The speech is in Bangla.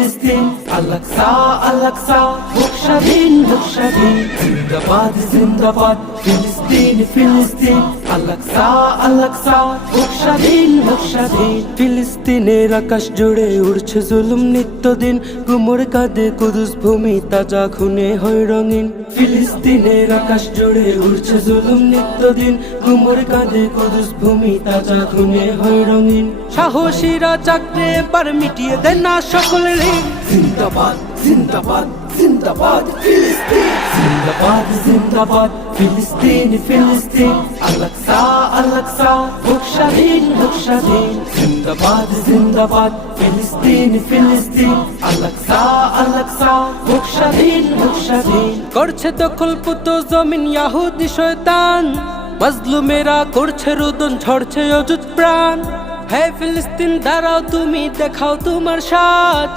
ফিলিস্তিন আল-আকসা আল-আকসা হোক স্বাধীন হোক স্বাধীন জিন্দাবাদ জিন্দাবাদ ফিলিস্তিন ফিলিস্তিন আল-আকসা আল-আকসা হোক স্বাধীন হোক স্বাধীন ফিলিস্তিনের আকাশ জুড়ে উড়ছে জুলুম নিত্যদিন গুমর কাঁদে কুদুস ভূমি তাজা খুনে হয় রঙিন ফিলিস্তিনের আকাশ জুড়ে উড়ছে জুলুম নিত্যদিন গুমর কাঁদে কুদুস ভূমি তাজা খুনে হয় রঙিন সাহসীরা চাকরে এবার মিটিয়ে দেন না সকল ঋণ জিন্দাবাদ জিন্দাবাদ জিন্দাবাদ ফিলিস্তিন জিন্দাবাদ জিন্দাবাদ ফিলিস্তিন ফিলিস্তিন আল-আকসা আল-আকসা হোক স্বাধীন হোক স্বাধীন জিন্দাবাদ জিন্দাবাদ ফিলিস্তিন ফিলিস্তিন আল-আকসা আল-আকসা হোক স্বাধীন হোক স্বাধীন করছে দখলপুত জমিন ইয়াহুদি শয়তান মাজলুমেরা করছে রোদন ঝরছে অযুত প্রাণ হে ফিলিস্তিন দাঁড়াও তুমি দেখাও তোমার সাজ